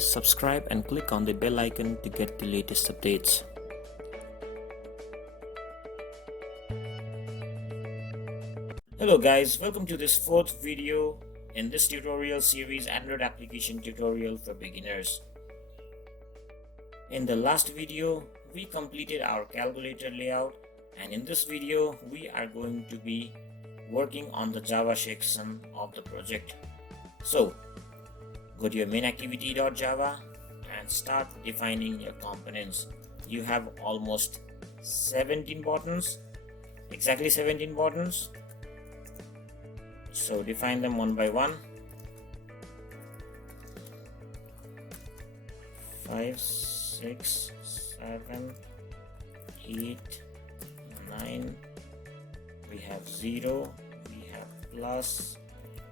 please subscribe and click on the bell icon to get the latest updates. Hello guys, welcome to this fourth video in this tutorial series, Android application tutorial for beginners. In the last video, we completed our calculator layout, and in this video, we are going to be working on the Java section of the project. So, go to your MainActivity.java and start defining your components. You have almost 17 buttons, exactly 17 buttons. So define them one by one. 5, 6, 7, 8, 9. We have 0, we have plus,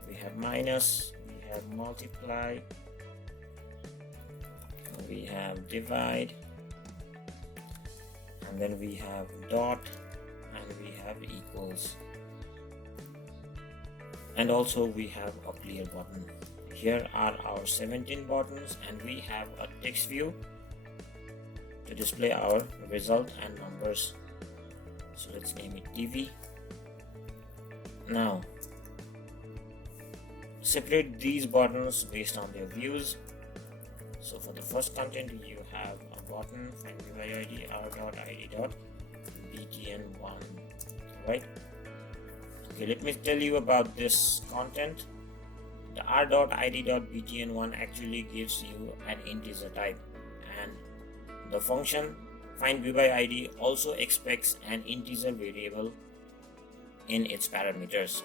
we have minus, we have multiply, we have divide, and then we have dot, and we have equals. And also we have a clear button. Here are our 17 buttons, and we have a text view to display our result and numbers. So let's name it TV. Now separate these buttons based on their views. So for the first content, you have a button find id r.id.btn1, right? Okay, let me tell you about this content. The r.id.btn1 actually gives you an integer type, and the function find id also expects an integer variable in its parameters.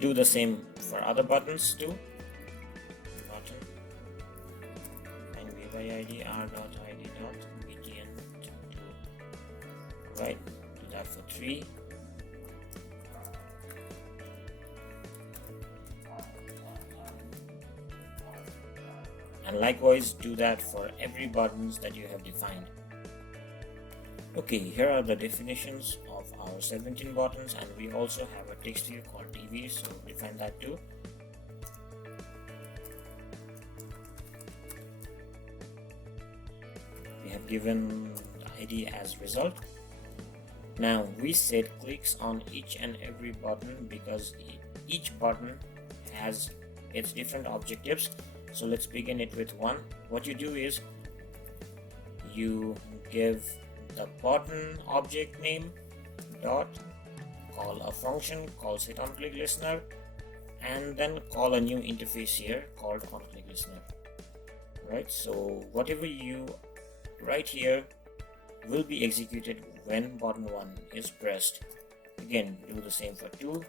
Do the same for other buttons too. Button find id r.id.btn2, right? Do that for 3. And likewise do that for every buttons that you have defined. Okay, here are the definitions of our 17 buttons, and we also have a text view called TV, so define that too. We have given the ID as result. Now we set clicks on each and every button because each button has its different objectives. So let's begin it with 1. What you do is you give the button object name dot, call a function called setOnClickListener, and then call a new interface here called onClickListener. Right, so whatever you write here will be executed when button 1 is pressed. Again, do the same for 2.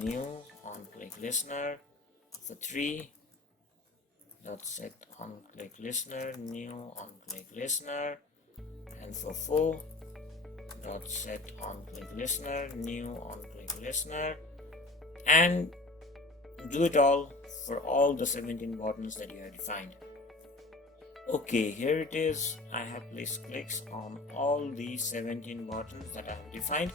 New onClickListener. For 3, dot set onClickListener, new onClickListener, and for 4, dot set onClickListener, new onClickListener, and do it all for all the 17 buttons that you have defined. Okay, here it is. I have placed clicks on all the 17 buttons that I have defined.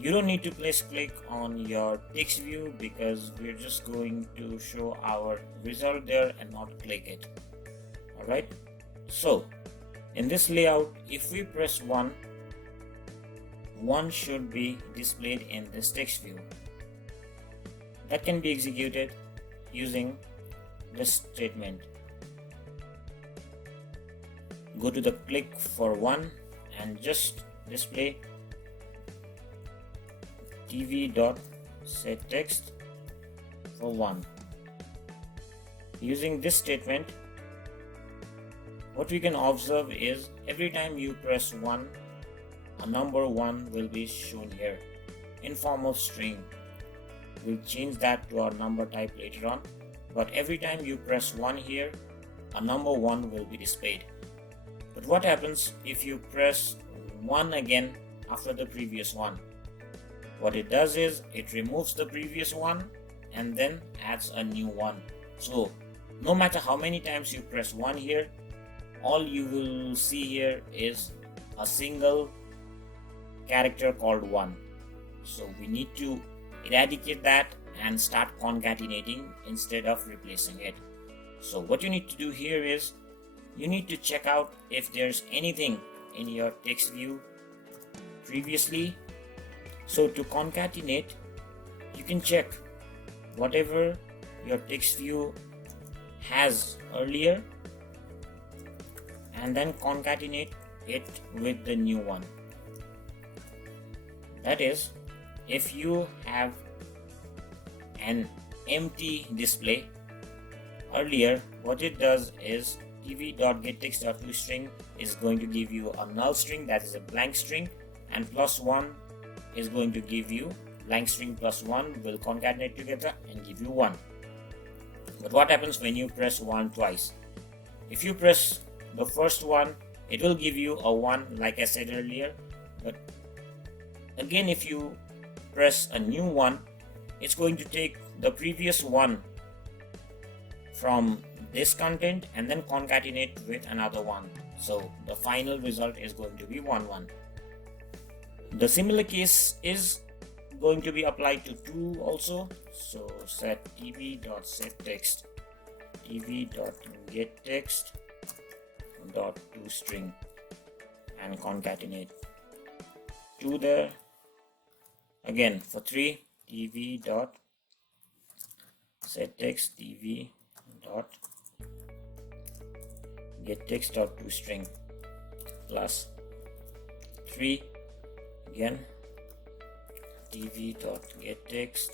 You don't need to place click on your text view because we're just going to show our result there and not click it. Alright, so in this layout, if we press 1 should be displayed in this text view. That can be executed using this statement. Go to the click for 1 and just display tv.setText for 1. Using this statement, what we can observe is every time you press 1, a number 1 will be shown here in form of string. We'll change that to our number type later on, but every time you press 1 here, a number 1 will be displayed. But what happens if you press 1 again after the previous one? What it does is it removes the previous one and then adds a new one. So no matter how many times you press 1 here, all you will see here is a single character called 1. So we need to eradicate that and start concatenating instead of replacing it. So what you need to do here is you need to check out if there's anything in your text view previously. So to concatenate, you can check whatever your text view has earlier and then concatenate it with the new one. That is, if you have an empty display earlier, what it does is tv.getText.toString is going to give you a null string, that is a blank string, and +1 is going to give you blank string +1 will concatenate together and give you 1. But what happens when you press 1 twice? If you press the first one, it will give you a 1 like I said earlier, but again if you press a new one, it's going to take the previous one from this content and then concatenate with another one. So the final result is going to be 1 1. The similar case is going to be applied to 2 also. So set tv.setText tv.getText.toString and concatenate 2 there. Again for 3, tv.setText tv.getText.toString plus 3 again tv.setText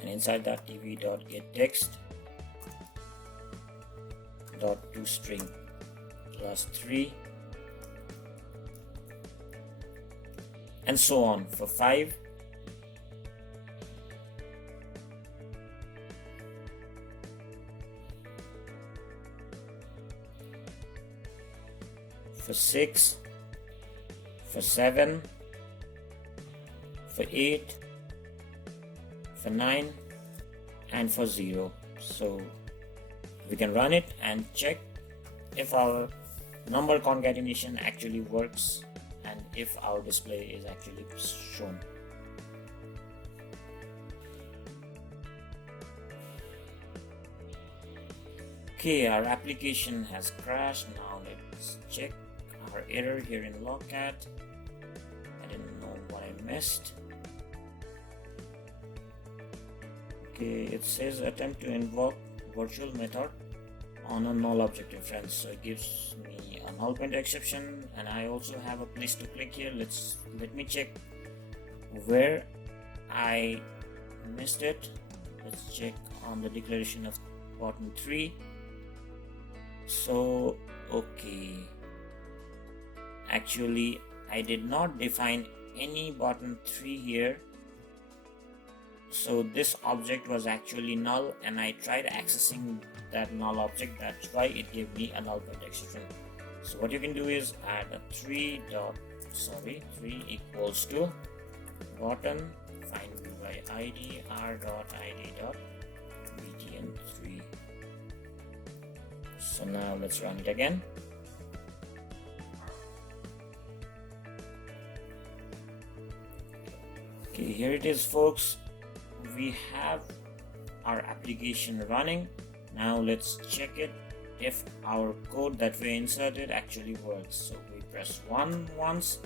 and inside that tv.getText.toString plus 3 and so on for 5. For 6, for 7, for 8, for 9 and for 0. So we can run it and check if our number concatenation actually works and if our display is actually shown. Okay, our application has crashed. Now let's check our error here in logcat. I didn't know what I missed. Okay, it says attempt to invoke virtual method on a null object reference. So it gives me a null pointer exception, and I also have a place to click here. Let me check where I missed it. Let's check on the declaration of button 3. So okay, actually I did not define any button 3 here, so this object was actually null and I tried accessing that null object. That's why it gave me a null pointer exception. So what you can do is add a 3 equals to button find by id r.id.btn3. So now let's run it again. Okay, here it is folks. We have our application running. Now let's check it if our code that we inserted actually works. So we press 1 once,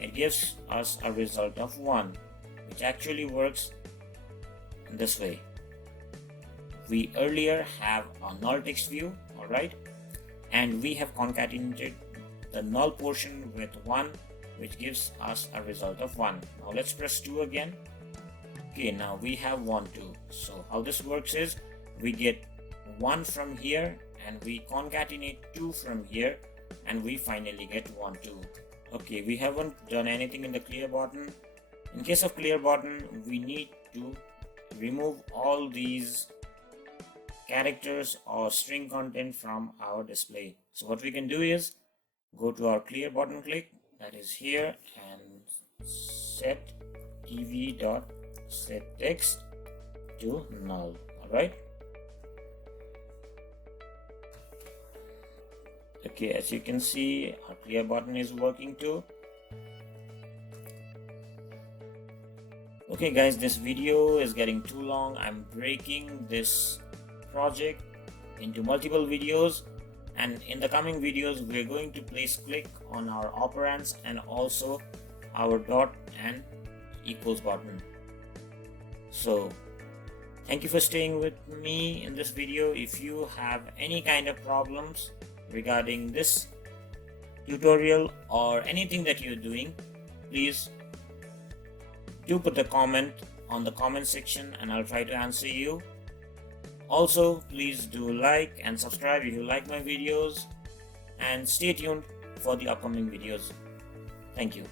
it gives us a result of 1, which actually works in this way. We earlier have a null text view, alright, and we have concatenated the null portion with 1, which gives us a result of 1. Now let's press 2 again. Okay, now we have 1 2. So how this works is we get 1 from here and we concatenate 2 from here and we finally get 1 2. Okay, we haven't done anything in the clear button. In case of clear button, we need to remove all these characters or string content from our display. So what we can do is go to our clear button click, that is here, and set tv.setText to null. Alright. Okay, as you can see, our clear button is working too. Okay guys, this video is getting too long. I'm breaking this project into multiple videos, and in the coming videos we're going to place click on our operands and also our dot and equals button. So thank you for staying with me in this video. If you have any kind of problems regarding this tutorial or anything that you're doing, please do put a comment on the comment section and I'll try to answer you. Also, please do like and subscribe if you like my videos, and stay tuned for the upcoming videos. Thank you.